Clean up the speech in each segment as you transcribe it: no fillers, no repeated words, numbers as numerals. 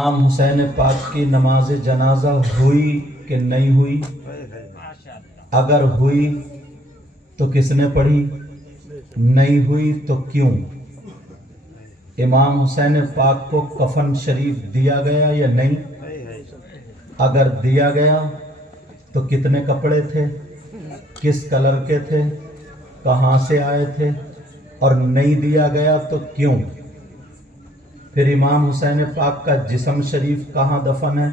امام حسین پاک کی نماز جنازہ ہوئی کہ نہیں ہوئی؟ اگر ہوئی تو کس نے پڑھی؟ نہیں ہوئی تو کیوں؟ امام حسین پاک کو کفن شریف دیا گیا یا نہیں؟ اگر دیا گیا تو کتنے کپڑے تھے، کس کلر کے تھے، کہاں سے آئے تھے؟ اور نہیں دیا گیا تو کیوں؟ پھر امام حسین پاک کا جسم شریف کہاں دفن ہے،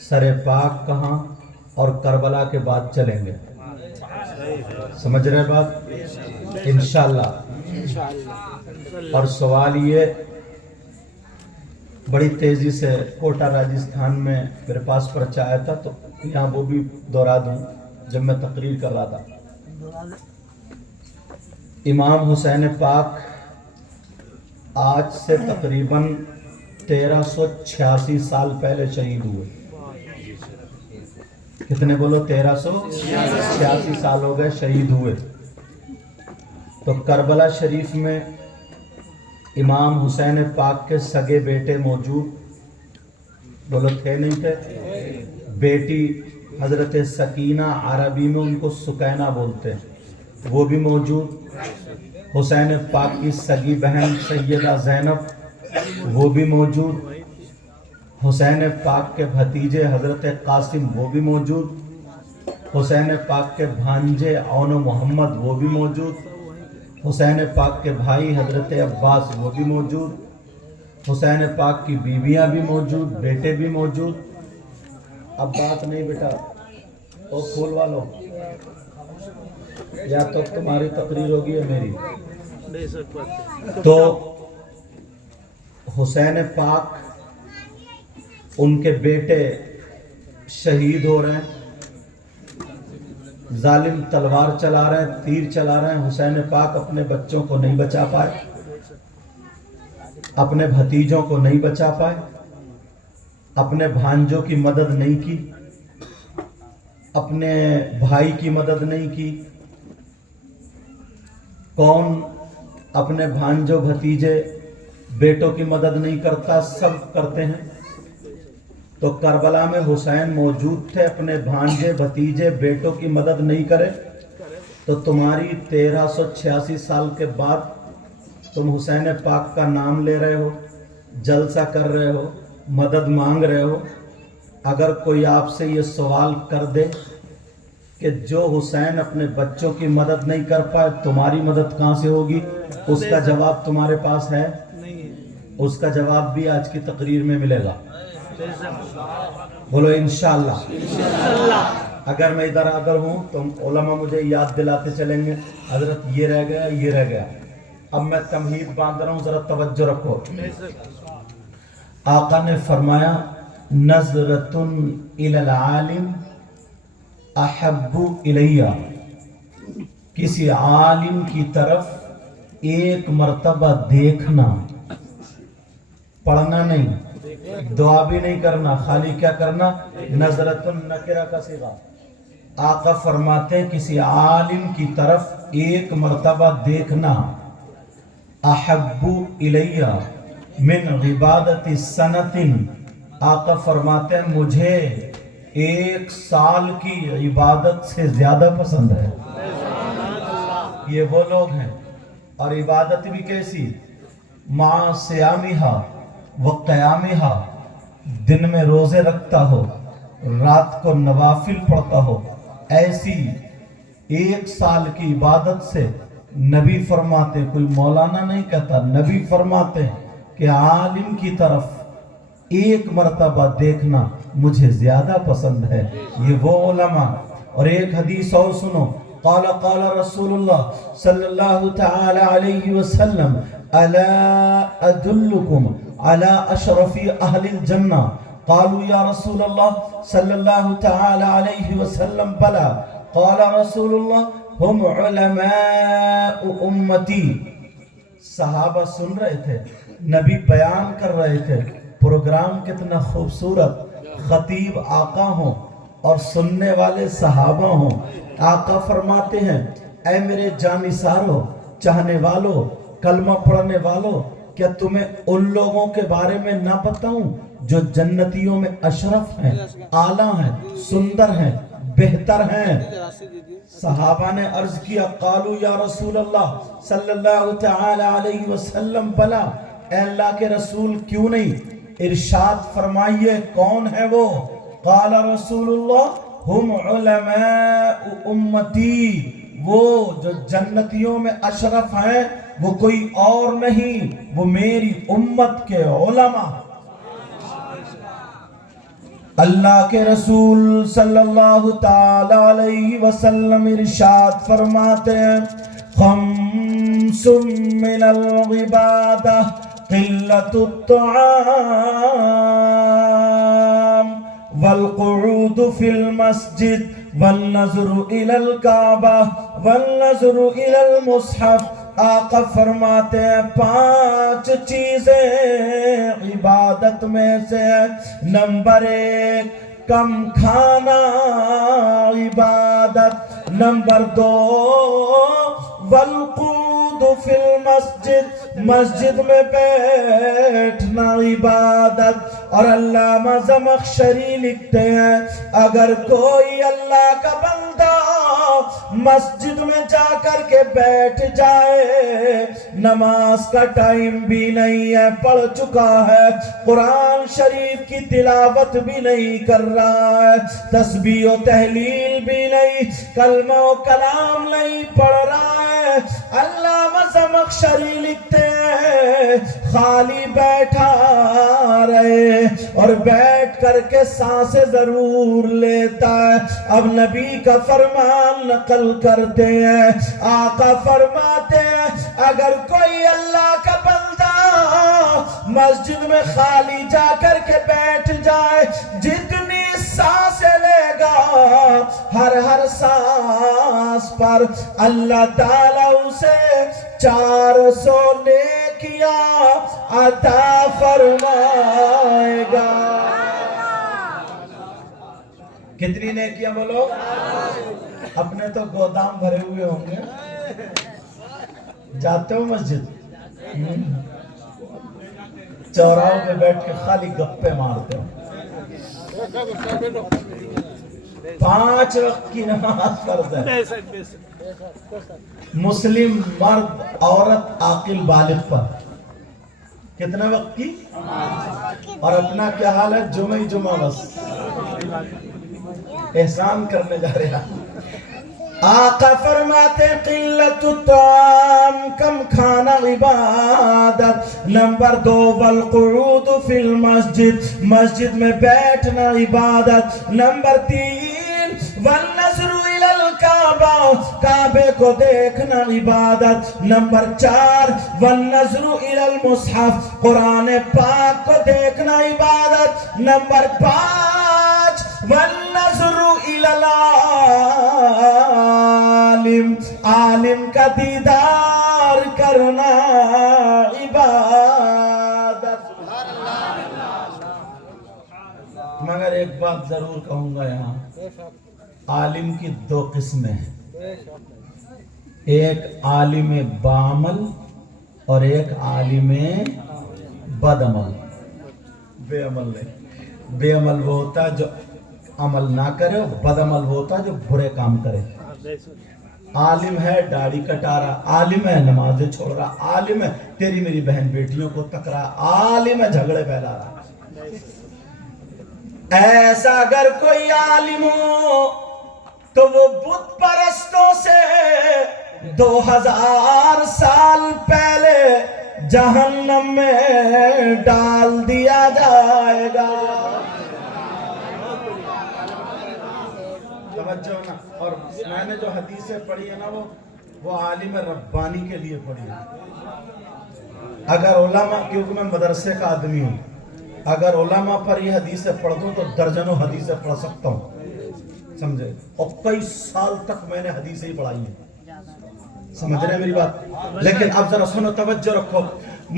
سر پاک کہاں، اور کربلا کے بعد چلیں گے؟ سمجھ رہے بات؟ انشاءاللہ۔ اور سوال یہ بڑی تیزی سے کوٹا راجستھان میں میرے پاس پرچہ آیا تھا، تو یہاں وہ بھی دہرا دوں جب میں تقریر کر رہا تھا۔ امام حسین پاک آج سے تقریباً 1386 سال پہلے شہید ہوئے۔ کتنے بولو؟ 1386 سال ہو گئے شہید ہوئے۔ تو کربلا شریف میں امام حسین پاک کے سگے بیٹے موجود، بولو تھے نہیں تھے؟ بیٹی حضرت سکینہ، عربی میں ان کو سکینہ بولتے ہیں، وہ بھی موجود۔ حسین پاک کی سگی بہن سیدہ زینب وہ بھی موجود۔ حسین پاک کے بھتیجے حضرت قاسم وہ بھی موجود۔ حسین پاک کے بھانجے عون و محمد وہ بھی موجود۔ حسین پاک کے بھائی حضرت عباس وہ بھی موجود۔ حسین پاک کی بیویاں بھی موجود، بیٹے بھی موجود۔ اب بات نہیں بیٹا، او کھول والو، یا تو تمہاری تقریر ہوگی یا میری؟ تو حسین پاک، ان کے بیٹے شہید ہو رہے ہیں، ظالم تلوار چلا رہے ہیں، تیر چلا رہے ہیں۔ حسین پاک اپنے بچوں کو نہیں بچا پائے، اپنے بھتیجوں کو نہیں بچا پائے، اپنے بھانجوں کی مدد نہیں کی، اپنے بھائی کی مدد نہیں کی۔ کون اپنے بھانجوں، بھتیجے، بیٹوں کی مدد نہیں کرتا؟ سب کرتے ہیں۔ تو کربلا میں حسین موجود تھے، اپنے بھانجے، بھتیجے، بیٹوں کی مدد نہیں کرے، تو تمہاری 1386 سال کے بعد تم حسین پاک کا نام لے رہے ہو، جلسہ کر رہے ہو، مدد مانگ رہے ہو۔ اگر کوئی آپ سے یہ سوال کر دے کہ جو حسین اپنے بچوں کی مدد نہیں کر پائے، تمہاری مدد کہاں سے ہوگی؟ اس کا جواب تمہارے پاس ہے؟ اس کا جواب بھی آج کی تقریر میں ملے گا۔ بولو انشاءاللہ۔ اگر میں ادھر ادھر ہوں تو علماء مجھے یاد دلاتے چلیں گے، حضرت یہ رہ گیا، یہ رہ گیا۔ اب میں تمہید باندھ رہا ہوں، ذرا توجہ رکھو۔ آقا نے فرمایا نظرۃ الی العالم احب الیہ، کسی عالم کی طرف ایک مرتبہ دیکھنا، پڑھنا نہیں، دعا بھی نہیں کرنا، خالی کیا کرنا؟ نظرۃ نکرہ کا صیغہ۔ آقا فرماتے ہیں کسی عالم کی طرف ایک مرتبہ دیکھنا، احب الیہ من عبادت سنۃ، آقا فرماتے ہیں مجھے 1 سال کی عبادت سے زیادہ پسند ہے۔ یہ وہ لوگ ہیں، اور عبادت بھی کیسی؟ مع صیامہا و قیامہا، دن میں روزے رکھتا ہو، رات کو نوافل پڑھتا ہو، ایسی 1 سال کی عبادت سے نبی فرماتے، کوئی مولانا نہیں کہتا، نبی فرماتے کہ عالم کی طرف 1 مرتبہ دیکھنا مجھے زیادہ پسند ہے۔ یہ وہ علماء۔ اور ایک حدیث اور سنو، قال قال رسول اللہ صلی اللہ تعالی علیہ وسلم الا ادلکم علی اشرف اہل الجنہ، قالوا یا رسول اللہ صلی اللہ تعالی علیہ وسلم بلا، قال رسول اللہ ہم علماء امتی۔ صحابہ سن رہے تھے، نبی بیان کر رہے تھے، پروگرام کتنا خوبصورت، خطیب آقا ہوں اور سننے والے صحابہ ہوں۔ آقا فرماتے ہیں اے میرے جانثارو، چاہنے والو، کلمہ پڑھنے والو، کیا تمہیں ان لوگوں کے بارے میں نہ بتاؤں جو جنتیوں میں اشرف ہیں، اعلیٰ ہیں، سندر ہیں، بہتر ہیں۔ صحابہ نے عرض کیا قالوا یا رسول اللہ صلی اللہ تعالی علیہ وسلم بلا، اے اللہ کے رسول کیوں نہیں؟ ارشاد فرمائیے کون ہے وہ؟ قال رسول اللہ ہم علماء امتی، وہ جو جنتیوں میں اشرف ہیں وہ کوئی اور نہیں، وہ میری امت کے علماء۔ اللہ کے رسول صلی اللہ تعالی علیہ وسلم ارشاد فرماتے ہیں خمس من العبادہ قلت الطعام والقعود فی المسجد والنظر الى الکعبہ والنظر الى المصحف۔ آقا فرماتے ہیں 5 چیزیں عبادت میں سے، نمبر 1 کم کھانا عبادت، نمبر 2 والقعود فی المسجد، مسجد میں بیٹھنا عبادت۔ اور علامہ زمخشری لکھتے ہیں اگر کوئی اللہ کا بندہ مسجد میں جا کر کے بیٹھ جائے، نماز کا ٹائم بھی نہیں ہے، پڑھ چکا ہے، قرآن شریف کی تلاوت بھی نہیں کر رہا ہے، تسبیح و تحلیل بھی نہیں، کلمہ و کلام نہیں پڑھ رہا ہے، علامہ زمخشری لکھتے ہیں خالی بیٹھا رہے اور بیٹھ کر کے سانسیں ضرور لیتا ہے۔ اب نبی کا فرمان نقل کرتے ہیں، آقا فرماتے ہیں اگر کوئی اللہ کا بندہ مسجد میں خالی جا کر کے بیٹھ جائے، جتنی سانسیں لے گا ہر سانس پر اللہ تعالیٰ اسے 400 نیکیاں عطا فرمائے گا۔ کتنی نیکیاں بولو؟ اپنے تو گودام بھرے ہوئے ہوں گے، جاتے ہو مسجد، چوراہوں پہ بیٹھ کے خالی گپے مارتے ہو، 5 وقت کی نماز فرض ہے، مسلم مرد عورت عاقل بالغ پر کتنے وقت کی؟ اور اپنا کیا حال ہے؟ جمعہ بس احسان کرنے جا رہے ہیں۔ آقا فرماتے قلت الطعام، کم کھانا عبادت، نمبر 2 والقعود فی المسجد، مسجد میں بیٹھنا عبادت، نمبر 3 والنظر الی الکعبہ، کعبے کو دیکھنا عبادت، نمبر 4 والنظر الی المصحف، قرآن پاک کو دیکھنا عبادت، نمبر 5 والنظر الی العالم، عالم کا دیدار کرنا عبادت۔ مگر ایک بات ضرور کہوں گا یہاں، عالم کی 2 قسمیں ہیں، ایک عالم بعمل اور ایک عالم بد عمل۔ بے عمل نہیں، بے عمل وہ ہوتا ہے جو عمل نہ کرے، بد عمل وہ ہوتا ہے جو برے کام کرے۔ عالم ہے داڑھی کٹا رہا، عالم ہے نمازیں چھوڑ رہا، عالم ہے تیری میری بہن بیٹیوں کو تک رہا، عالم ہے جھگڑے پھیلا رہا۔ ایسا اگر کوئی عالم ہو تو وہ بت پرستوں سے 2000 سال پہلے جہنم میں ڈال دیا جائے گا۔ توجہ نا، اور میں نے جو حدیثیں پڑھی ہے نا وہ عالم ربانی کے لیے پڑھی ہے۔ اگر علماء، کیونکہ میں مدرسے کا آدمی ہوں، اگر علماء پر یہ حدیثیں پڑھ دوں تو درجنوں حدیثیں پڑھ سکتا ہوں، سمجھے؟ اور کئی سال تک میں نے حدیثیں ہی پڑھائی ہیں، سمجھ رہے ہیں میری بات؟ لیکن اب ذرا سنو، توجہ رکھو،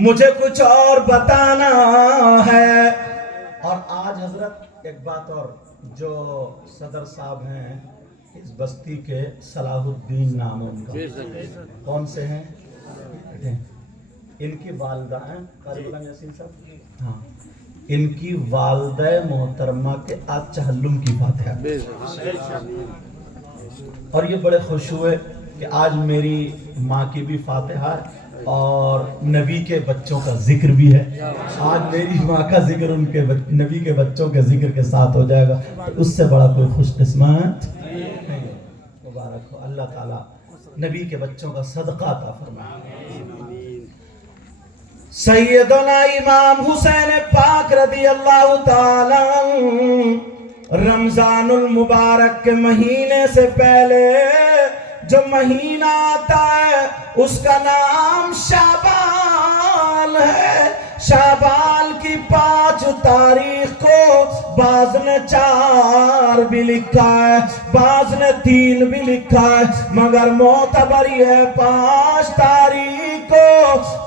مجھے کچھ اور بتانا ہے۔ اور آج حضرت ایک بات اور، جو صدر صاحب ہیں اس بستی کے، صلاح الدین نام ہے ان کا، کون سے ہیں؟ ان کی والدہ ہیں قاری غلام یاسین صاحب، ہاں، ان کی والدہ محترمہ کے آج چہلم کی فاتحہ، اور یہ بڑے خوش ہوئے کہ آج میری ماں کی بھی فاتحہ اور نبی کے بچوں کا ذکر بھی ہے. آج میری ماں کا ذکر ان کے نبی کے بچوں کے ذکر کے ساتھ ہو جائے گا، تو اس سے بڑا کوئی خوش قسمت نہیں. مبارک ہو، اللہ تعالیٰ نبی کے بچوں کا صدقہ عطا فرمائے. سیدنا امام حسین پاک رضی اللہ تعالی رمضان المبارک کے مہینے سے پہلے جو مہینہ آتا ہے اس کا نام شعبان ہے. شعبان کی 5 تاریخ کو بعض نے 4 بھی لکھا ہے، بعض نے 3 بھی لکھا ہے، مگر معتبر ہے 5 تاریخ کو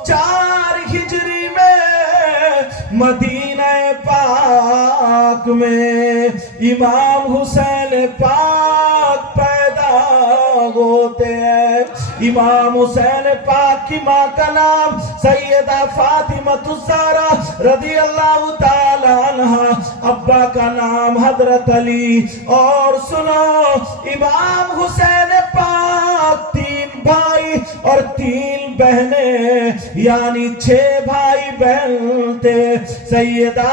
4 ہجری میں مدینہ پاک میں امام حسین پاک پیدا ہوتے ہیں. امام حسین پاک کی ماں کا نام سیدہ فاطمہ الزہرا رضی اللہ تعالی عنہ، ابا کا نام حضرت علی. اور سنو، امام حسین پاک 3 بھائی اور 3 بہنیں، یعنی 6 بھائی بہن تھے. سیدہ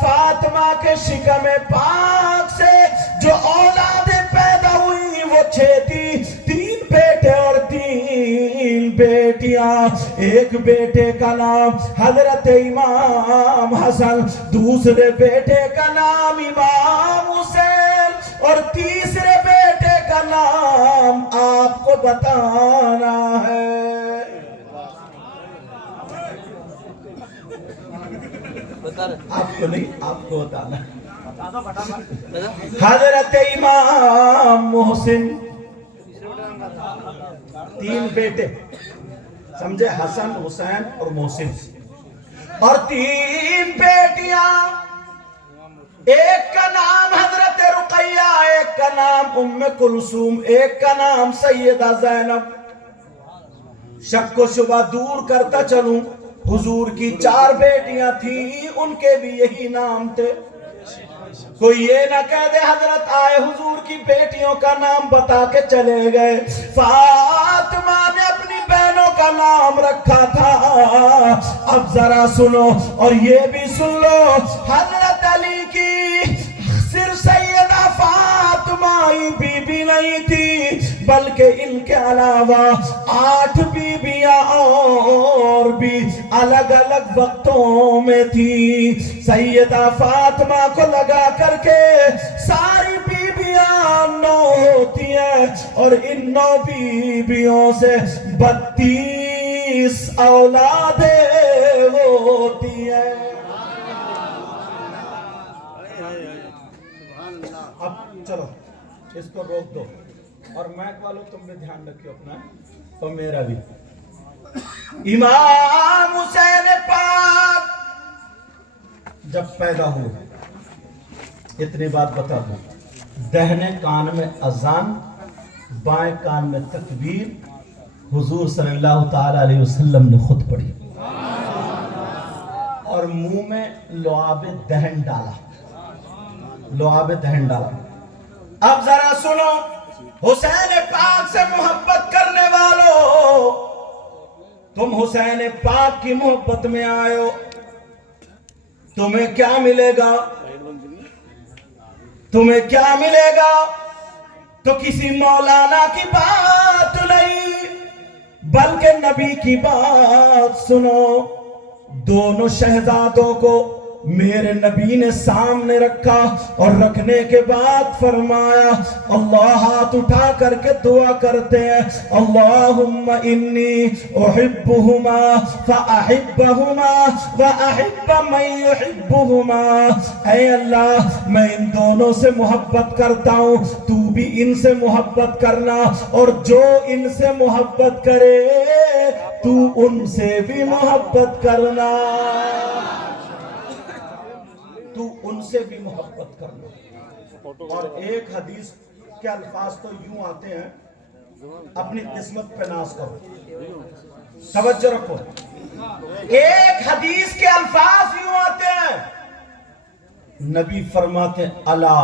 فاطمہ کے شکم پاک سے جو اولادیں پیدا ہوئی وہ 6 تھی، 3 بیٹے اور 3 بیٹیاں. ایک بیٹے کا نام حضرت امام حسن، دوسرے بیٹے کا نام امام حسین، اور تیسرے بیٹے کا نام آپ کو بتانا ہے. آپ کو نہیں، آپ کو بتانا. حضرت امام محسن 3 بیٹے، سمجھے، حسن، حسین اور محسن، اور 3 بیٹیاں. ایک کا نام حضرت رقیہ، ایک کا نام ام کلثوم، ایک کا نام سیدہ زینب. شک و شبہ دور کرتا چلوں، حضور کی 4 بیٹیاں تھیں، ان کے بھی یہی نام تھے. کوئی یہ نہ کہہ دے حضرت آئے حضور کی بیٹیوں کا نام بتا کے چلے گئے. فاطمہ نے اپنی بہنوں کا نام رکھا تھا. اب ذرا سنو اور یہ بھی سن لو، حضرت علی کی صرف سیدہ فاطمہ ہی بی نہیں تھی، بلکہ ان کے علاوہ 8 بیویاں اور بھی الگ الگ وقتوں میں تھی. سیدہ فاطمہ کو لگا کر کے ساری بیویاں 9 ہوتی ہیں، اور ان 9 بیویوں سے 32 اولادیں ہوتی ہیں. اب چلو اس کو روک دو، اور مائک والوں تم بھی دھیان رکھو اپنا اور میرا بھی. امام حسین پاک جب پیدا ہوئے، اتنی بات بتا دوں، دہنے کان میں اذان، بائیں کان میں تکبیر، حضور صلی اللہ تعالی علیہ وسلم نے خود پڑھی، اور منہ میں لعاب دہن ڈالا، لعاب دہن ڈالا. اب ذرا سنو، حسین پاک سے محبت کرنے والو، تم حسین پاک کی محبت میں آئے ہو، تمہیں کیا ملے گا؟ تمہیں کیا ملے گا؟ تو کسی مولانا کی بات نہیں، بلکہ نبی کی بات سنو. دونوں شہزادوں کو میرے نبی نے سامنے رکھا، اور رکھنے کے بعد فرمایا، اللہ ہاتھ اٹھا کر کے دعا کرتے ہیں، اللہم انی احبہما فاحبہما واحب من یحبہما. اے اللہ میں ان دونوں سے محبت کرتا ہوں، تو بھی ان سے محبت کرنا، اور جو ان سے محبت کرے تو ان سے بھی محبت کرنا، تو ان سے بھی محبت کرنا. اور ایک حدیث کے الفاظ تو یوں آتے ہیں اپنی قسمت پہ ناز کرو. توجہ رکھو. ایک حدیث کے الفاظ یوں آتے ہیں, نبی فرماتے ہیں الا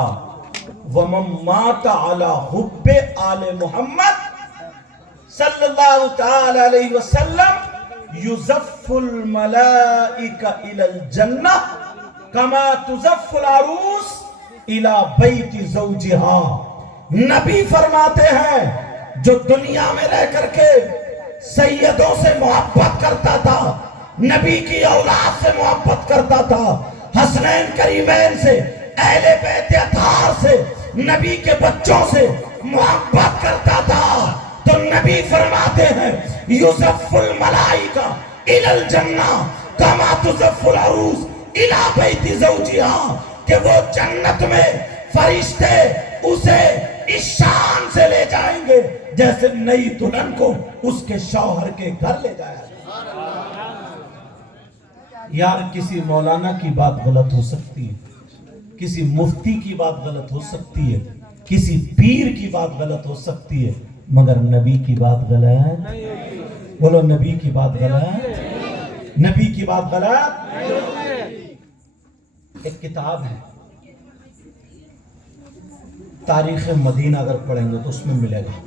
ومن مات علی حب آل محمد صلی اللہ تعالی علیہ وسلم یزف الملائکہ الی الجنہ کما تزف العروس الی بیت زوجہا. نبی فرماتے ہیں جو دنیا میں رہ کر کے سیدوں سے محبت کرتا تھا, نبی کی اولاد سے محبت کرتا تھا, حسنین کریمین سے, اہل بیت اطہار سے, نبی کے بچوں سے محبت کرتا تھا, تو نبی فرماتے ہیں یزف الملائکہ الی الجنہ کما تزف العروس الی بیت زوجہا, کہ وہ جنت میں فرشتے اسے اس شان سے لے جائیں گے جیسے نئی دلہن کو اس کے شوہر کے گھر لے جایا جائے. یار کسی مولانا کی بات غلط ہو سکتی ہے, کسی مفتی کی بات غلط ہو سکتی ہے, کسی پیر کی بات غلط ہو سکتی ہے, مگر نبی کی بات غلط. بولو نبی کی بات غلط, نبی کی بات غلط. ایک کتاب ہے تاریخ مدینہ, اگر پڑھیں گے تو اس میں ملے گا.